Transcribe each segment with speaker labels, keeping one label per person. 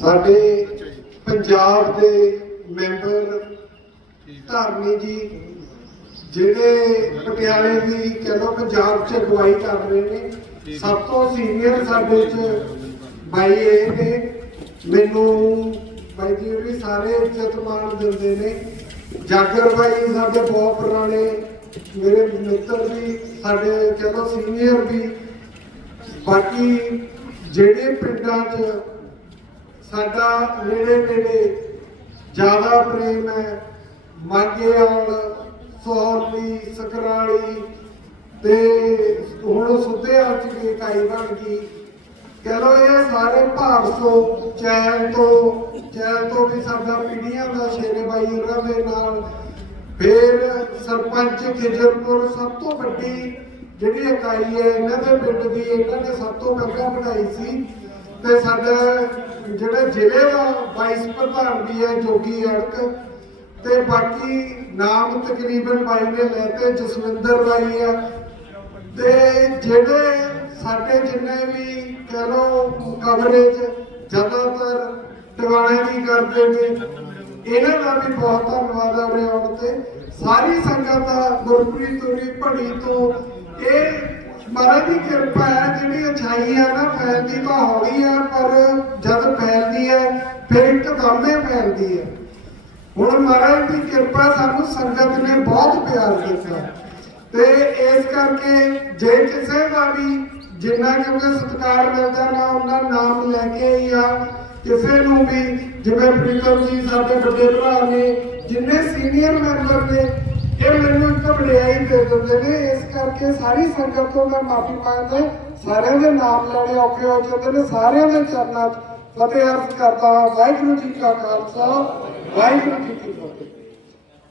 Speaker 1: ਸਾਡੇ ਪੰਜਾਬ ਦੇ ਮੈਂਬਰ ਧਾਰਮੀ ਜੀ, ਜਿਹੜੇ ਪਟਿਆਲੇ ਦੀ ਕਹਿੰਦਾ ਪੰਜਾਬ ਚ ਅਗਵਾਈ ਕਰ ਰਹੇ ਨੇ, ਸਭ ਤੋਂ ਸੀਨੀਅਰ ਸਾਡੇ ਚ ਬਾਈ ਇਹ ਨੇ, ਮੈਨੂੰ ਬਾਈ ਜੀ ਵੀ ਸਾਰੇ ਇੱਜ਼ਤ ਮਾਣ ਦਿੰਦੇ ਨੇ। ਜਾਗਰ ਬਾਈ ਸਾਡੇ ਬਹੁਤ ਪੁਰਾਣੇ ਮੇਰੇ ਮਿੱਤਰ ਵੀ, ਸਾਡੇ ਚਲੋ ਸੀਨੀਅਰ ਵੀ, ਬਾਕੀ ਜਿਹੜੇ ਪਿੰਡਾਂ 'ਚ ਸਾਡਾ ਨੇੜੇ ਨੇੜੇ ਜ਼ਿਆਦਾ ਪ੍ਰੇਮ ਹੈ। ਮਾਗੇਵਾਲ ਸੋਹਰਲੀ ਸਕਰਾਲੀ ਤੇ ਹੁਣ ਸੁੱਧਿਆਲ ਚ ਵੀ ਇਕਾਈ ਬਣ ਗਈ। ਕਹ ਲੋ ਇਹ ਸਾਰੇ ਭਾਰਸੋ ਚੈਨ ਤੋਂ ਚੈਨ ਤੋਂ ਵੀ ਸਾਡਾ ਪੀੜੀਆਂ ਦਾ ਸ਼ੇਰੇ ਬਾਈ ਉਹਨਾਂ ਦੇ ਨਾਲ। ਫਿਰ ਸਰਪੰਚ ਖਿਜਰਪੁਰ ਸਭ ਤੋਂ ਵੱਡੀ ਜਿਹੜੀ ਇਕਾਈ ਹੈ, ਇਹਨਾਂ ਦੇ ਪਿੰਡ ਦੀ ਇਹਨਾਂ ਨੇ ਸਭ ਤੋਂ ਪਹਿਲਾਂ ਬਣਾਈ ਸੀ। ਤੇ ਸਾਡਾ ਜਿਹੜਾ ਜ਼ਿਲ੍ਹੇ ਦਾ ਵਾਈਸ ਪ੍ਰਧਾਨ ਵੀ ਹੈ, ਜੋਗੀ ਅੜਕ ਤੇ ਬਾਕੀ ਨਾਮ ਤਕਰੀਬਨ ਬਾਈ ਨੇ ਲੈਤੇ ਜਸਵਿੰਦਰ ਬਾਈ ਆ। ਤੇ ਜਿਹੜੇ ਸਾਡੇ ਜਿੰਨੇ ਵੀ ਕਹ ਲੋ ਕਵਰੇਜ ਜ਼ਿਆਦਾਤਰ ਟਿਵਾਣੇ ਦੀ ਕਰਦੇ ਨੇ, ਇਹਨਾਂ ਦਾ ਵੀ ਬਹੁਤ ਧੰਨਵਾਦ ਆ ਉਰੇ ਆਉਣ ਤੇ। ਸਾਰੀ ਸੰਗਤ ਦਾ ਗੁਰਪ੍ਰੀਤ ਤੋਂ ਭੜੀ ਤੋਂ, ਇਹ ਮਹਾਰਾਜ ਦੀ ਕਿਰਪਾ ਹੈ, ਜਿਹੜੀ ਅਛਾਈ ਹੈ ਨਾ, ਫੈਲਦੀ ਤਾਂ ਹੌਲੀ ਹੈ, ਪਰ ਜਦ ਫੈਲਦੀ ਹੈ, ਫਿਰ ਇੱਕਦਮ ਫੈਲਦੀ ਹੈ। ਹੁਣ ਮਹਾਰਾਜ ਦੀ ਕਿਰਪਾ ਸਾਨੂੰ ਸੰਗਤ ਨੇ ਬਹੁਤ ਪਿਆਰ ਦਿੱਤਾ ਤੇ ਇਸ ਕਰਕੇ ਜੇ ਕਿਸੇ ਦਾ ਵੀ ਜਿੰਨਾ ਕਿਉਂਕਿ ਸਤਿਕਾਰ ਮਿਲਦਾ ਨਾ ਉਹਨਾਂ ਨਾਮ ਲੈ ਕੇ ਹੀ ਆ। ਕਿਸੇ ਨੂੰ ਵੀ, ਜਿਵੇਂ ਪ੍ਰੀਤਮ ਜੀ ਸਾਡੇ ਵੱਡੇ ਭਰਾ ਨੇ, ਜਿੰਨੇ ਸੀਨੀਅਰ ਮੈਂਬਰ ਨੇ ਇਹ ਮੈਨੂੰ ਇੱਕ ਵਡਿਆਈ ਦੇ ਦਿੰਦੇ ਨੇ, ਇਸ ਕਰਕੇ ਸਾਰੀ ਸੰਗਤ ਤੋਂ ਮੈਂ ਮਾਫੀ ਮੰਗਦਾ ਸਾਰਿਆਂ ਦੇ ਨਾਮ ਲੈਣੇ ਔਖੇ ਹੋ ਜਾਂਦੇ ਨੇ, ਸਾਰਿਆਂ ਦੇ ਚਰਨਾਂ 'ਚ ਫਤਿਹ ਅਰਜ਼ ਕਰਦਾ ਵਾਹਿਗੁਰੂ ਜੀ ਕਾ ਖਾਲਸਾ, ਵਾਹਿਗੁਰੂ ਜੀ ਕੀ ਫਤਿਹ।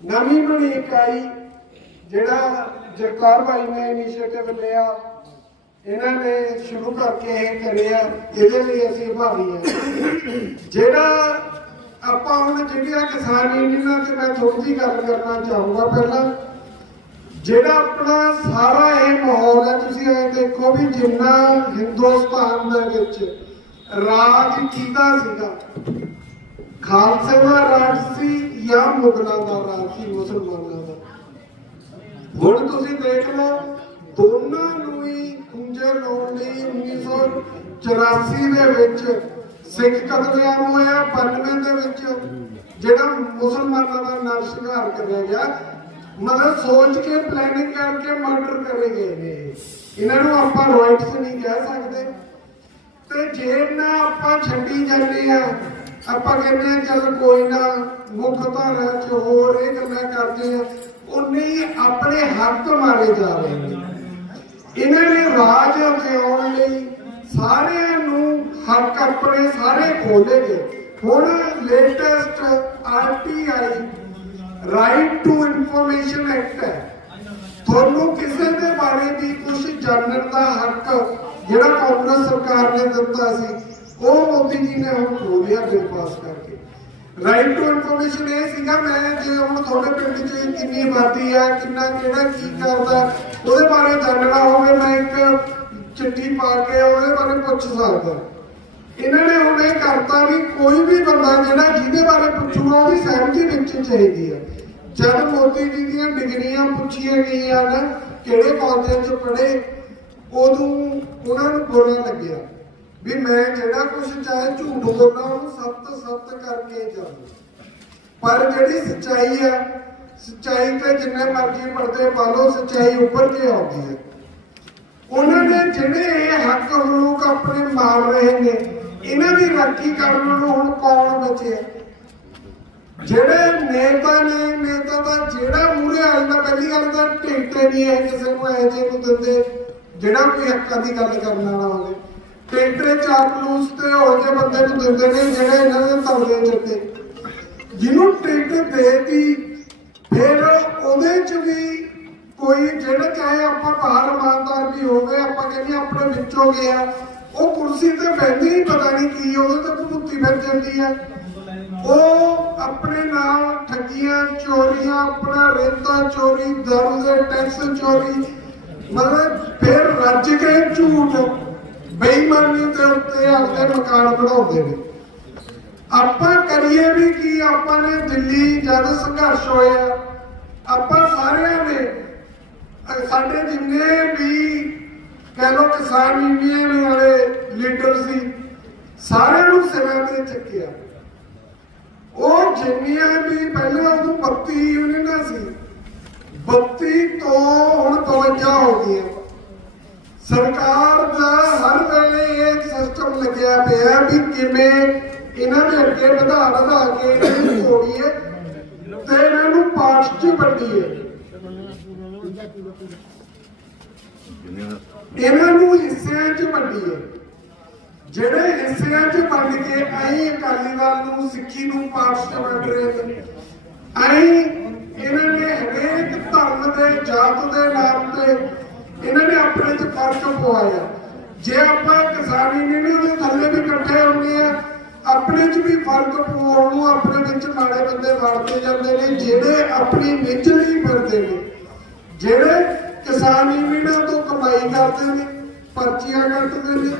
Speaker 1: ਨਵੀਂ ਬਣੀ ਇਕਾਈ ਜਿਹੜਾ ਜਗਤਾਰ ਭਾਈ ਨੇ ਇਨੀਸ਼ੀਏਟਿਵ ਲਿਆ। ਇਹਨਾਂ ਨੇ ਸ਼ੁਰੂ ਕਰਕੇ ਇਹ ਕਰਿਆ, ਇਹਦੇ ਲਈ ਅਸੀਂ ਭਾਰੀ ਹਾਂ। ਜਿਹੜਾ ਆਪਾਂ ਹੁਣ ਜਿਹੜੀਆਂ ਕਿਸਾਨ ਯੂਨੀਅਨਾਂ ਤੇ ਮੈਂ ਥੋੜੀ ਜਿਹੀ ਗੱਲ ਕਰਨਾ ਚਾਹੂੰਗਾ ਪਹਿਲਾਂ। ਜਿਹੜਾ ਆਪਣਾ ਸਾਰਾ ਇਹ ਮਾਹੌਲ ਹੈ, ਤੁਸੀਂ ਇਹ ਦੇਖੋ ਵੀ ਜਿੰਨਾ ਹਿੰਦੁਸਤਾਨ ਦੇ ਵਿੱਚ ਰਾਜ ਕਿਹਦਾ ਸੀਗਾ? ਖਾਲਸੇ ਦਾ ਰਾਜ ਸੀ ਜਾਂ ਮੁਗਲਾਂ ਦਾ ਰਾਜ ਸੀ, ਮੁਸਲਮਾਨਾਂ ਦਾ? ਹੁਣ ਤੁਸੀਂ ਦੇਖ ਲਓ, ਦੋਨਾਂ ਨੂੰ ਹੀ ਖੁੰਝੇ ਲਾਉਣ ਲਈ 1984 ਦੇ ਵਿੱਚ ਸਿੱਖ ਕਤਲੇਆਮ ਹੋਇਆ 92 ਦੇ ਵਿੱਚ ਜਿਹੜਾ ਮੁਸਲਮਾਨਾਂ ਦਾ ਨਰਸੰਹਾਰ ਕਰਿਆ ਗਿਆ, ਮਤਲਬ ਸੋਚ ਕੇ ਪਲੈਨਿੰਗ ਕਰਕੇ ਮਰਡਰ ਕਰੇ ਗਏ ਨੇ। ਇਹਨਾਂ ਨੂੰ ਆਪਾਂ ਰਾਈਟਸ ਨਹੀਂ ਕਹਿ ਸਕਦੇ। ਤੇ ਜੇ ਨਾ ਆਪਾਂ ਛੱਡੀ ਜਾਂਦੇ ਆ, ਆਪਾਂ ਕਹਿੰਦੇ ਆ, ਚੱਲ ਕੋਈ ਨਾ, ਮੁੱਖ ਧਾਰਾ ਚ ਹੋਰ ਇਹ ਗੱਲਾਂ ਕਰਦੇ ਆ ਉਨੇ ਹੀ ਆਪਣੇ ਹੱਕ ਮਾਰੇ ਜਾ ਰਹੇ ਨੇ। ਇਹਨਾਂ ਨੇ ਰਾਜ ਜਿਉਣ ਲਈ ਸਾਰਿਆਂ ਨੂੰ ਹੱਕ ਆਪਣੇ ਸਾਰੇ ਖੋਲੇ ਹੁਣ latest RTI right to information act ਹੈ। ਤੁਹਾਨੂੰ ਕਿਸੇ ਦੇ ਬਾਰੇ ਵੀ ਕੁਝ ਜਾਣਨ ਦਾ ਹੱਕ ਜਿਹੜਾ ਕਾਂਗਰਸ ਸਰਕਾਰ ਨੇ ਦਿੱਤਾ ਸੀ, ਉਹ ਮੋਦੀ ਜੀ ਨੇ ਹੁਣ ਖੋਲਿਆ ਬਿੱਲ ਪਾਸ ਕਰਕੇ। ਰਾਈਟ ਟੂ ਇਨਫੋਰਮੇਸ਼ਨ ਇਹ ਸੀਗਾ, ਮੈਂ ਜੇ ਹੁਣ ਤੁਹਾਡੇ ਪਿੰਡ 'ਚ ਕਿੰਨੀ ਆਬਾਦੀ ਆ ਕਿੰਨਾ ਕਿਹੜਾ ਕੀ ਕਰਦਾ, ਉਹਦੇ ਬਾਰੇ ਜਾਣਨਾ ਹੋਵੇ, ਮੈਂ ਇੱਕ ਚਿੱਠੀ ਪਾ ਕੇ ਉਹਦੇ ਬਾਰੇ ਪੁੱਛ ਸਕਦਾ। ਇਹਨਾਂ ਨੇ ਹੁਣ ਇਹ ਕਰਤਾ ਵੀ ਕੋਈ ਵੀ ਬੰਦਾ ਜਿਹੜਾ ਜਿਹਦੇ ਬਾਰੇ ਪੁੱਛੂਗਾ, ਉਹਦੀ ਸਹਿਮਤੀ ਵਿੱਚ ਚਾਹੀਦੀ ਹੈ ਜਦ ਮੋਦੀ ਜੀ ਦੀਆਂ ਡਿਗਰੀਆਂ ਪੁੱਛੀਆਂ ਗਈਆਂ ਨਾ, ਕਿਹੜੇ ਕਾਲਜ 'ਚ ਪੜ੍ਹੇ, ਉਦੋਂ ਉਹਨਾਂ ਨੂੰ ਬੁਰਾ ਲੱਗਿਆ ਵੀ ਮੈਂ ਜਿਹੜਾ ਕੁਝ ਚਾਹੇ ਝੂਠ ਬੋਲਣਾ ਉਹਨੂੰ ਸੱਤ ਸੱਤ ਕਰਕੇ ਜਾਵਾਂ। ਪਰ ਜਿਹੜੀ ਸੱਚਾਈ ਹੈ ਸੱਚਾਈ ਤੇ ਜਿੰਨੇ ਮਰਜ਼ੀ ਪਰਦੇ ਪਾ ਲਓ, ਸੱਚਾਈ ਉੱਪਰ ਕੇ ਆਉਂਦੀ ਹੈ ਉਹਨਾਂ ਨੇ ਜਿਹੜੇ ਇਹ ਹੱਕ ਹਲੂਕ ਆਪਣੇ ਮਾਰ ਰਹੇ ਨੇ, ਇਹਨਾਂ ਦੀ ਰਾਖੀ ਕਰਨ ਨੂੰ ਹੁਣ ਕੌਣ ਬਚਿਆ ਜਿਹੜੇ ਨੇਤਾ ਨੇ, ਨੇਤਾ ਦਾ ਜਿਹੜਾ ਮੂਰੇ ਆ ਪਹਿਲੀ ਗੱਲ ਤਾਂ ਢਿੱਟੇ ਨਹੀਂ ਹੈ ਕਿਸੇ ਨੂੰ ਐ ਜੇ ਨੂੰ ਦਿੰਦੇ, ਜਿਹੜਾ ਕੋਈ ਹੱਕਾਂ ਦੀ ਗੱਲ ਕਰਨ ਵਾਲਾ ਹੋਵੇ। ਟੈਂਟਰੇ ਚਾਪਲੂਸ ਤੇ ਹੋ ਜੇ ਬੰਦੇ ਨੂੰ ਦਿੰਦੇ ਨੇ, ਜਿਹੜੇ ਇਹਨਾਂ ਦੇ ਤੌਲੇ ਚੱਤੇ ਜਿਹਨੂੰ ਟਿਕਟ ਦੇਤੀ, ਫਿਰ ਉਹਦੇ ਚ ਵੀ ਕੋਈ ਜਿਹੜਾ ਚਾਹੇ ਆਪਾਂ ਬਾਹਰ ਇਮਾਨਦਾਰ ਵੀ ਹੋਵੇ, ਆਪਾਂ ਕਹਿੰਦੇ ਆਪਣੇ ਵਿੱਚੋਂ ਗਿਆ ਉਹ ਕੁਰਸੀ ਤੇ ਬੈਠੀ ਹੀ ਪਤਾ ਨਹੀਂ ਕੀ, ਉਹਦੇ ਤੇ ਭੁੱਤੀ ਫਿਰ ਜਾਂਦੀ ਹੈ। ਉਹ ਆਪਣੇ ਨਾਲ ਠੱਗੀਆਂ, ਚੋਰੀਆਂ, ਆਪਣਾ ਰੇਤਾ ਚੋਰੀ, ਦਰ ਦੇ ਟੈਕਸ ਚੋਰੀ, ਮਤਲਬ ਫਿਰ ਰੱਜ ਕੇ ਝੂਠ ਬੇਈਮਾਨੀ ਦੇ ਉੱਤੇ ਆਪਣੇ ਮਕਾਨ ਬਣਾਉਂਦੇ ਨੇ। ਆਪਾਂ ਕਰੀਏ ਵੀ ਕੀ, ਆਪਾਂ ਨੇ ਦਿੱਲੀ ਜਦ ਸੰਘਰਸ਼ ਹੋਇਆ, ਆਪਾਂ ਸਾਰਿਆਂ ਨੇ ਸਾਡੇ ਜਿੰਨੇ ਵੀ ਕਹਿ ਲੋ ਕਿਸਾਨ ਯੂਨੀਅਨ ਵਾਲੇ ਲੀਡਰ ਸੀ, ਸਾਰਿਆਂ ਨੂੰ ਸਿਰਾਂ ਤੇ ਚੱਕਿਆ। ਉਹ ਜਿੰਨੀਆਂ ਵੀ ਪਹਿਲਾਂ ਉਦੋਂ 32 ਯੂਨੀਅਨਾਂ ਸੀ 32 ਤੋਂ ਹੁਣ 52 ਹੋ ਗਈਆਂ। ਸਰਕਾਰ ਦਾ ਹਰ ਵੇਲੇ ਇਹ ਸਿਸਟਮ ਲੱਗਿਆ ਪਿਆ ਵੀ ਕਿਵੇਂ ਇਹਨਾਂ ਦੇ ਅੱਗੇ ਵਧਾ ਵਧਾ ਕੇ ਇਹਨੂੰ ਤੋੜੀਏ ਤੇ ਇਹਨਾਂ ਨੂੰ ਪਾਰਟਸ 'ਚ ਵੰਡੀਏ। ਇਹਨਾਂ ਨੂੰ ਹਿੱਸਿਆਂ 'ਚ ਵੰਡੀਏ ਜਿਹੜੇ ਹਿੱਸਿਆਂ 'ਚ ਵੰਡ ਕੇ ਆਈ ਅਕਾਲੀ ਦਲ ਨੂੰ, ਸਿੱਖੀ ਨੂੰ ਪਾਰਟਸ 'ਚ ਵੰਡ ਰਹੇ ਨੇ ਆਈ ਇਹਨਾਂ ਨੇ ਹਰੇਕ ਧਰਮ ਦੇ, ਜਾਤ ਦੇ ਨਾਮ ਤੇ ਇਹਨਾਂ ਨੇ ਆਪਣੇ 'ਚ ਫ਼ਰਕ ਪਵਾਇਆ। ਜੇ ਆਪਾਂ ਕਿਸਾਨੀ ਯੂਨੀਅਨ ਦੇ ਥੱਲੇ ਵੀ ਇਕੱਠੇ ਹੁੰਦੇ ਆ, ਆਪਣੇ 'ਚ ਵੀ ਫ਼ਰਕ ਪਵਾਉਣ ਨੂੰ ਆਪਣੇ ਵਿੱਚ ਮਾੜੇ ਬੰਦੇ ਵੜਦੇ ਜਾਂਦੇ ਨੇ, ਜਿਹੜੇ ਆਪਣੀ ਨਹੀਂ ਫਿਰਦੇ ਨੇ। ਜਿਹੜੇ ਕਿਸਾਨ ਯੂਨੀਅਨਾਂ ਤੋਂ ਕਮਾਈ ਕਰਦੇ ਨੇ, ਪਰਚੀਆਂ ਕੱਟਦੇ ਨੇ,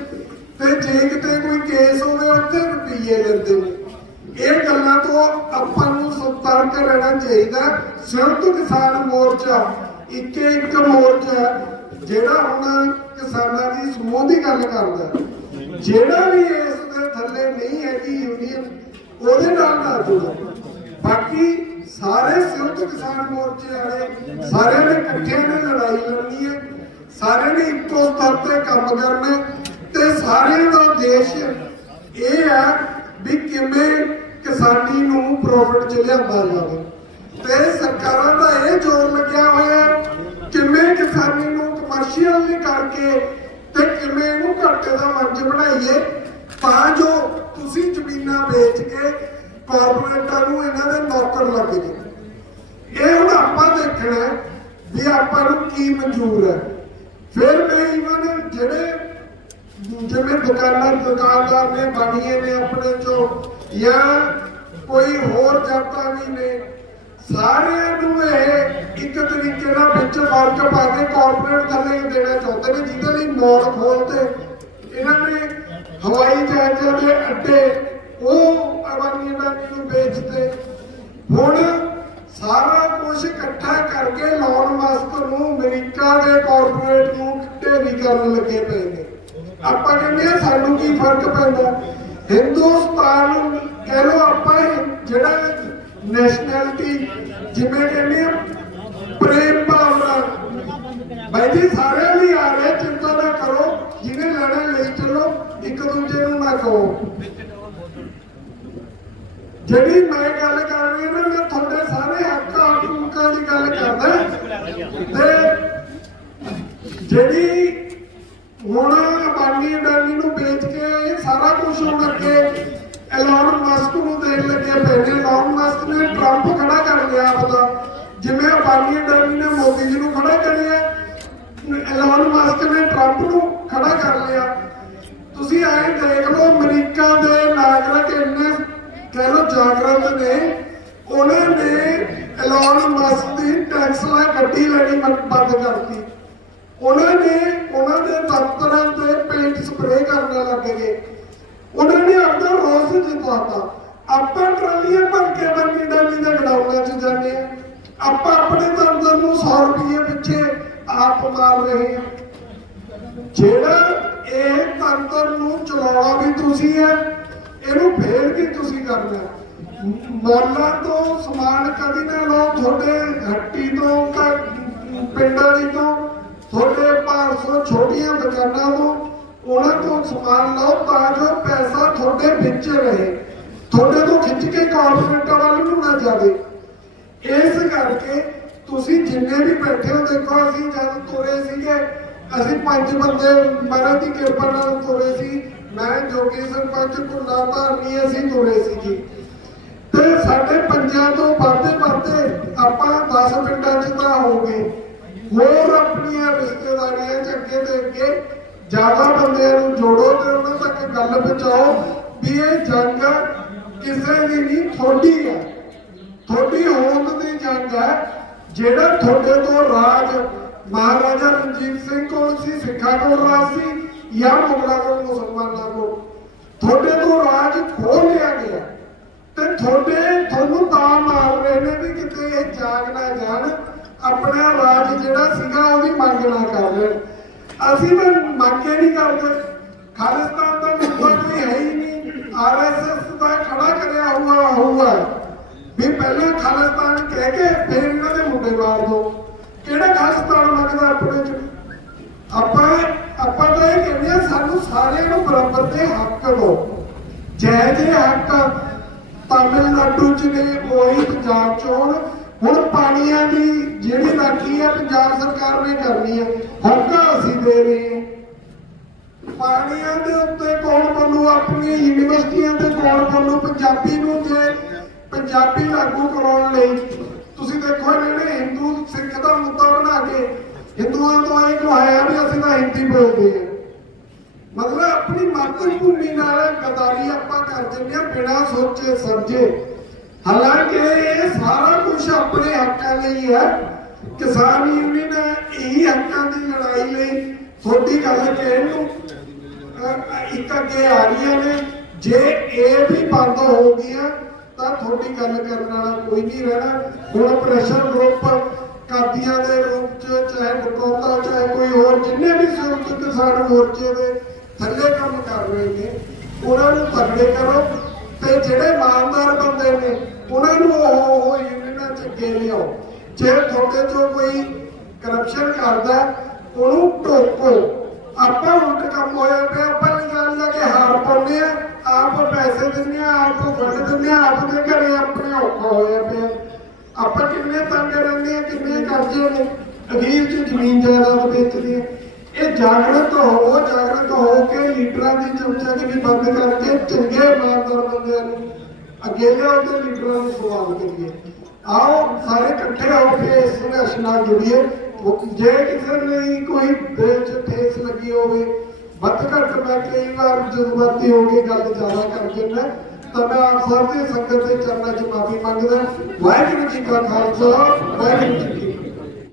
Speaker 1: ਤੇ ਜੇ ਕਿਤੇ ਕੋਈ ਕੇਸ ਹੋਵੇ, ਉੱਥੇ ਰੁਪਈਏ ਲੈਂਦੇ ਨੇ। ਇਹ ਗੱਲਾਂ ਤੋਂ ਆਪਾਂ ਨੂੰ ਸਤਰਕ ਰਹਿਣਾ ਚਾਹੀਦਾ ਸੰਯੁਕਤ ਕਿਸਾਨ ਮੋਰਚਾ ਇੱਕ ਇੱਕ ਮੋਰਚਾ ਜਿਹੜਾ ਹੁਣ ਕਿਸਾਨਾਂ ਦੀ ਸਮੂਹ ਦੀ ਗੱਲ ਕਰਦਾ ਜਿਹੜਾ ਵੀ ਇਸ ਦੇ ਥੱਲੇ ਨਹੀਂ ਹੈਗੀ ਯੂਨੀਅਨ ਉਹਦੇ ਨਾਲ ਨਾ ਜੁੜੋ। ਬਾਕੀ ਸਾਰੇ ਸੰਯੁਕਤ ਕਿਸਾਨ ਮੋਰਚੇ ਵਾਲੇ ਸਾਰਿਆਂ ਨੇ ਇਕੱਠੇ ਨੇ, ਲੜਾਈ ਲੜਨੀ ਹੈ। ਸਾਰਿਆਂ ਨੇ ਇੱਕੋ ਸਤਰ ਤੇ ਕੰਮ ਕਰਨਾ ਤੇ ਸਾਰਿਆਂ ਦਾ ਉਦੇਸ਼ ਇਹ ਹੈ ਵੀ ਕਿਵੇਂ ਕਿਸਾਨੀ ਨੂੰ ਪ੍ਰੋਫਿਟ ਚ ਲਿਆਂਦਾ ਜਾਵੇ। ਤੇ ਸਰਕਾਰਾਂ ਦਾ ਇਹ ਜ਼ੋਰ ਲੱਗਿਆ ਹੋਇਆ ਕਿਵੇਂ ਕਿਸਾਨੀ ਨੂੰ ਕਮਰਸ਼ੀਅਲ ਨਹੀਂ ਕਰਕੇ ਤੇ ਕਿਵੇਂ ਇਹਨੂੰ ਘਾਟੇ ਦਾ ਮੰਚ ਬਣਾਈਏ। ਤਾਂ ਜੋ ਤੁਸੀਂ ਜ਼ਮੀਨਾਂ ਵੇਚ ਕੇ ਕਾਰਪੋਰੇਟਾਂ ਨੂੰ ਇਹਨਾਂ ਦੇ ਨੌਕਰ ਲੱਗ ਜੇ ਇਹ ਹੁਣ ਆਪਾਂ ਦੇਖਣਾ ਵੀ ਆਪਾਂ ਨੂੰ ਕੀ ਮਨਜ਼ੂਰ ਹੈ। ਫਿਰ ਮੈਂ ਇਵਨ ਜਿਹੜੇ ਜਿਵੇਂ ਦੁਕਾਨਾਂ ਦੁਕਾਨਦਾਰ ਨੇ ਬਾਣੀਏ ਨੇ ਆਪਣੇ ਚੋਂ ਜਾਂ ਕੋਈ ਹੋਰ ਜਾਤਾਂ ਵੀ ਨੇ, ਸਾਰਿਆਂ ਨੂੰ ਇਹ ਇੱਕ ਤਰੀਕੇ ਨਾਲ ਵਿੱਚ ਫ਼ਰਕ ਪਾ ਕੇ ਕਾਰਪੋਰੇਟ ਥੱਲੇ ਦੇਣਾ ਚਾਹੁੰਦੇ ਨੇ, ਜਿਹਦੇ ਲਈ ਮੋੜ ਖੋਲਤੇ। ਇਹਨਾਂ ਨੇ ਹਵਾਈ ਜਹਾਜ਼ਾਂ ਦੇ ਅੱਡੇ ਉਹ ਅਵਾਨੀ ਅਡਾਨੀ ਨੂੰ ਵੇਚਦੇ ਹੁਣ ਸਾਰਾ ਕੁਝ ਇਕੱਠਾ ਕਰਕੇ ਲੌਨ ਮਸਕ ਨੂੰ ਅਮਰੀਕਾ ਦੇ ਕਾਰਪੋਰੇਟ ਨੂੰ ਢੇਰੀ ਕਰਨ ਲੱਗੇ ਪਏ ਨੇ। ਆਪਾਂ ਕਹਿੰਦੇ ਆ ਸਾਨੂੰ ਕੀ ਫ਼ਰਕ ਪੈਂਦਾ? ਹਿੰਦੁਸਤਾਨ ਕਹਿ ਲੋ ਆਪਾਂ ਜਿਹੜਾ ਨੈਸ਼ਨੈਲਿਟੀ ਜਿਵੇਂ ਕਹਿੰਦੇ ਆ ਪ੍ਰੇਮ ਭਾਵਨਾ। ਬਾਈ ਜੀ, ਸਾਰਿਆਂ ਲਈ ਆ ਰਿਹਾ, ਚਿੰਤਾ ਨਾ ਕਰੋ। ਜਿਹਨੇ ਲੜਨਾ ਲਈ ਚੱਲੋ। ਇੱਕ ਦੂਜੇ ਨੂੰ ਨਾ ਕਹੋ। ਜਿਹੜੀ ਮੈਂ ਗੱਲ ਕਰ ਰਹੀ ਹਾਂ ਨਾ, ਮੈਂ ਤੁਹਾਡੇ ਸਾਰੇ ਹੱਕਾਂ ਹਕੂਕਾਂ ਦੀ ਗੱਲ ਕਰਦਾ। ਤੇ ਜਿਹੜੀ ਹੁਣ ਅਬਾਨੀ ਅਡਾਨੀ ਨੂੰ ਵੇਚ ਕੇ ਸਾਰਾ ਕੁਝ ਹੁਣ ਅੱਗੇ ਐਲਨ ਮਸਕ ਨੂੰ ਦੇਣ ਲੱਗੇ ਪਏ ਨੇ। ਐਲਨ ਮਸਕ ਨੇ ਟਰੰਪ ਖੜਾ ਕਰ ਲਿਆ ਆਪਦਾ। ਜਿਵੇਂ ਅਬਾਨੀ ਅਡਾਨੀ ਨੇ ਮੋਦੀ ਜੀ ਨੂੰ ਖੜਾ ਕਰਿਆ ਐਲਨ ਮਸਕ ਨੇ ਟਰੰਪ ਨੂੰ ਖੜਾ ਕਰ ਲਿਆ। ਤੁਸੀਂ ਐਂ ਦੇਖ ਲਓ, ਅਮਰੀਕਾ ਦੇ ਨਾਗਰਿਕ ਕਹਿ ਜਾਗਰਤ ਨੇ, ਉਹਨਾਂ ਨੇ ਐਲਨ ਮਸਕ ਦੀ ਟੈਕਸਲਾ ਗੱਡੀ ਲੈਣੀ ਬੰਦ ਕਰਤੀ। ਉਹਨਾਂ ਨੇ ਉਹਨਾਂ ਦੇ ਦਫ਼ਤਰਾਂ ਤੇ ਪੇਂਟ ਸਪਰੇਅ ਕਰਨ ਲੱਗ ਗਏ। ਉਹਨਾਂ ਨੇ ਆਪਣਾ ਰੋਸ ਜਿਤਾਤਾ ਆਪਾਂ ਟਰਾਲੀਆਂ ਭਰ ਕੇ ਬੰਦੀ ਡਾਲੀ ਦੇ ਗਡਾਉਣਾ ਚ ਜਾਂਦੇ ਆ ਆਪਾਂ ਆਪਣੇ ਦੰਦਰ ਨੂੰ 100 ਰੁਪਏ ਪਿੱਛੇ ਆਪ ਮਾਰ ਰਹੇ ਹਾਂ। ਜਿਹੜਾ ਇਹ ਤੰਤਰ ਨੂੰ ਚਲਾਉਣਾ ਵੀ ਤੁਸੀਂ ਹੈ ਇਹਨੂੰ ਫੇਰ ਵੀ ਤੁਸੀਂ ਕਰਨਾ ਮੌਲਾਂ ਤੋਂ ਸਮਾਨ ਕਦੀ ਨਾ ਲਓ, ਤੁਹਾਡੇ ਹੱਟੀ ਤੋਂ ਤਾਂ ਪਿੰਡਾਂ ਦੀ ਤੋਂ, ਤੁਹਾਡੇ 500 ਛੋਟੀਆਂ ਦੁਕਾਨਾਂ ਤੋਂ ਉਹਨਾਂ ਤੋਂ ਸਮਾਨ ਲਓ ਤਾਂ ਜੋ ਪੈਸਾ ਤੁਹਾਡੇ ਵਿੱਚ ਰਹੇ। ਤੁਹਾਡੇ ਤੋਂ ਖਿੱਚ ਕੇ ਕਾਰਪੋਰੇਟ ਵੱਲ ਨੂੰ ਨਾ ਜਾਵੇ। ਇਸ ਕਰਕੇ ਤੁਸੀਂ ਜਿੰਨੇ ਵੀ ਬੈਠੇ ਹੋ, ਦੇਖੋ ਅਸੀਂ ਜਦ ਤੁਰੇ ਸੀਗੇ, ਅਸੀਂ ਪੰਜ ਬੰਦੇ ਮਹਾਰਾਜ ਦੀ ਕਿਰਪਾ ਨਾਲ ਤੁਰੇ ਸੀ। ਮੈਂ ਜੋਗੀ ਸਰਪੰਚ ਕੁੰਡਾ ਧਾਰਨੀ ਅਸੀਂ ਤੁਰੇ ਸੀ ਜੀ ਤੇ ਸਾਡੇ ਪੰਜਾਂ ਤੋਂ ਵੱਧਦੇ ਵੱਧਦੇ ਆਪਾਂ 10 ਪਿੰਡਾਂ 'ਚ ਤਾਂ ਹੋ ਗਏ। ਹੋਰ ਆਪਣੀਆਂ ਰਿਸ਼ਤੇਦਾਰੀਆਂ 'ਚ ਅੱਗੇ ਦੇ ਅੱਗੇ ਜ਼ਿਆਦਾ ਬੰਦਿਆਂ ਨੂੰ ਜੋੜੋ ਤੇ ਉਹਨਾਂ ਤੱਕ ਗੱਲ ਪਹੁੰਚਾਓ ਵੀ ਇਹ ਜੰਗ ਕਿਸੇ ਦੀ ਨਹੀਂ ਥੋੜੀ ਹੈ ਤੁਹਾਡੀ ਹੋਂਦ ਦੀ ਜੰਗ ਹੈ ਜਿਹੜਾ ਤੁਹਾਡੇ ਤੋਂ ਰਾਜ ਮਹਾਰਾਜਾ ਰਣਜੀਤ ਸਿੰਘ ਕੋਲ ਸੀ, ਸਿੱਖਾਂ ਕੋਲ ਰਾਜ ਸੀ या ਮੁਗਲਾਂ ਨੂੰ ਮੁਸਲਮਾਨਾਂ ਕੋਲ। ਤੁਹਾਡੇ ਤੋਂ ਰਾਜ ਖੋਹ ਲਿਆ ਗਿਆ। ਤੇ ਤੁਹਾਡੇ, ਤੁਹਾਨੂੰ ਤਾਂ ਮਾਰ ਰਹੇ ਨੇ ਵੀ ਕਿਤੇ ਇਹ ਜਾਗ ਨਾ ਜਾਣ। ਆਪਣਾ ਰਾਜ ਜਿਹੜਾ ਸੀਗਾ ਉਹਦੀ ਮੰਗ ਨਾ ਕਰ ਲੈਣ। ਅਸੀਂ ਤਾਂ ਮੰਗੇ ਨਹੀਂ ਕਰਦੇ। ਖਾਲਿਸਤਾਨ ਦਾ ਮੁੱਦਾ ਕੋਈ ਹੈ ਹੀ ਨਹੀਂ। ਆਰਐਸਐਸ ਦਾ ਖੜਾ ਕਰਿਆ ਹੋਇਆ ਹੋਊਗਾ। ਵੀ ਪਹਿਲਾਂ ਖਾਲਿਸਤਾਨ ਕਹਿ ਕੇ ਫਿਰ ਇਹਨਾਂ ਦੇ ਮੁੰਡੇ ਮਾਰ ਦੋ। ਕਿਹੜਾ ਖਾਲਿਸਤਾਨ ਮੰਗਦਾ ਆਪਣੇ ਚ? ਆਪਾਂ ਆਪਾਂ ਤਾਂ ਸਾਨੂੰ ਸਾਰਿਆਂ ਨੂੰ ਬਰਾਬਰ ਦੇ ਹੱਕ ਦਿਓ। ਜੈ ਜੇ ਹੱਕ। ਤਾਮਿਲਨਾਡੂ ਚ ਨੇ ਉਹੀ ਪੰਜਾਬ ਚ ਹੋਣ ਹੁਣ ਪਾਣੀਆਂ ਦੀ ਜਿਹੜੀ ਰਾਖੀ ਹੈ ਪੰਜਾਬ ਸਰਕਾਰ ਨੇ ਕਰਨੀ ਹੈ ਹੱਕ ਅਸੀਂ ਦੇ ਰਹੇ ਹਾਂ। ਪਾਣੀਆਂ ਦੇ ਉੱਤੇ ਕੌਣ ਬੋਲੂ ਆਪਣੀਆਂ ਯੂਨੀਵਰਸਿਟੀਆਂ ਤੇ ਕੌਣ ਬੋਲੂ ਪੰਜਾਬੀ ਨੂੰ ਜੇ ਪੰਜਾਬੀ ਲਾਗੂ ਕਰਾਉਣ ਲਈ ਤੁਸੀਂ ਦੇਖੋ ਇਹਨਾਂ ਨੇ ਹਿੰਦੂ, ਸਿੱਖ ਦਾ ਮੁੱਦਾ ਬਣਾ ਕੇ ਹਿੰਦੂਆਂ ਤੋਂ ਇਹ ਕਹਾਇਆ ਵੀ ਅਸੀਂ ਤਾਂ ਹਿੰਦੀ ਬੋਲਦੇ ਹਾਂ। ਮਤਲਬ ਆਪਣੀ ਮਾਤਰ ਭੂਮੀ ਨਾਲ ਗਦਾਰੀ ਆਪਾਂ ਕਰ ਦਿੰਦੇ ਹਾਂ, ਬਿਨਾਂ ਸੋਚੇ, ਸਮਝੇ। ਹਾਲਾਂਕਿ ਇਹ ਸਾਰਾ ਕੁਝ ਆਪਣੇ ਹੱਕਾਂ ਲਈ ਹੈ। ਕਿਸਾਨ ਯੂਨੀਅਨ ਇਹੀ ਹੱਕਾਂ ਦੀ ਲੜਾਈ ਲਈ ਤੁਹਾਡੀ ਗੱਲ ਕਹਿਣ ਨੂੰ ਇੱਕ ਅੱਗੇ ਆ ਰਹੀਆਂ ਨੇ। ਜੇ ਇਹ ਵੀ ਬੰਦ ਹੋ ਗਈਆਂ, ਤਾਂ ਤੁਹਾਡੀ ਗੱਲ ਕਰਨ ਵਾਲਾ ਕੋਈ ਨਹੀਂ ਰਹਿਣਾ। ਹੁਣ ਪ੍ਰੈਸ਼ਰ ਗਰੁੱਪ ਕਾਦੀਆਂ ਦੇ ਰੂਪ ਚ, ਚਾਹੇ ਬਕੌਤਾ ਚਾਹੇ ਕੋਈ ਹੋਰ, ਜਿੰਨੇ ਵੀ ਸੰਯੁਕਤ ਕਿਸਾਨ ਮੋਰਚੇ ਦੇ ਥੱਲੇ ਕੰਮ ਕਰ ਰਹੇ ਨੇ, ਉਹਨਾਂ ਨੂੰ ਤਗੜੇ ਕਰੋ, ਤੇ ਜਿਹੜੇ ਇਮਾਨਦਾਰ ਬੰਦੇ ਨੇ, ਉਹਨਾਂ ਨੂੰ ਉਹ ਉਹ ਯੂਨੀਅਨਾਂ ਚ ਅੱਗੇ ਲਿਆਓ। ਜੇ ਤੁਹਾਡੇ ਚੋਂ ਕੋਈ ਕਰਪਸ਼ਨ ਕਰਦਾ, ਉਹਨੂੰ ਟੋਕੋ। ਆਪਾਂ ਉਲਟ ਕੰਮ ਹੋਇਆ ਪਿਆ, ਆਪਾਂ ਨਹੀਂ ਗੱਲ ਲਾ ਕੇ ਹਾਰ ਪਾਉਂਦੇ ਆ, ਆਪ ਪੈਸੇ ਦਿੰਦੇ ਆ, ਆਪ ਫੰਡ ਦਿੰਦੇ ਆ, ਆਪ ਦੇ ਘਰੇ ਆਪਣੇ ਔਖਾ ਹੋਇਆ ਪਿਆ। ਆਪਾਂ ਕਿੰਨੇ ਤੰਗ ਰਹਿੰਦੇ ਆ, ਕਿੰਨੇ ਕਰਜ਼ੇ ਨੇ। ਅਖੀਰ ਚ ਜ਼ਮੀਨ ਜਾਇਦਾਦ ਵੇਚਦੇ ਆ। ਇਹ ਜਾਗਰਤ ਹੋ ਜਾਗਰਤ ਹੋ ਕੇ ਲੀਡਰਾਂ ਦੀ ਚਮਚਾਗਿਰੀ ਬੰਦ ਕਰਕੇ ਚੰਗੇ ਇਮਾਨਦਾਰ ਬੰਦਿਆਂ ਨੂੰ ਅੱਗੇ ਲਿਆਓ ਤੇ ਲੀਡਰਾਂ ਨੂੰ ਸਵਾਲ ਕਰੀਏ ਆਓ, ਸਾਰੇ ਇਕੱਠੇ ਹੋ ਕੇ ਇਸ ਸੰਘਰਸ਼ ਨਾਲ ਜੁੜੀਏ। ਜੇ ਕਿਸੇ ਲਈ ਕੋਈ ਦਿਲ ਠੇਸ ਲੱਗੀ ਹੋਵੇ, ਵੱਧ ਘੱਟ ਮੈਂ ਕਈ ਵਾਰ ਜਜ਼ਬਾਤੀ ਹੋ ਕੇ ਗੱਲ ਜ਼ਿਆਦਾ ਕਰ ਦਿੰਦਾ। ਤਾਂ ਮੈਂ ਆਪ ਸਭ ਦੇ ਸੰਗਤ ਦੇ ਚਰਨਾਂ 'ਚ ਮਾਫੀ ਮੰਗਦਾ। ਵਾਹਿਗੁਰੂ ਜੀ ਕਾ ਖਾਲਸਾ, ਵਾਹਿਗੁਰੂ ਜੀ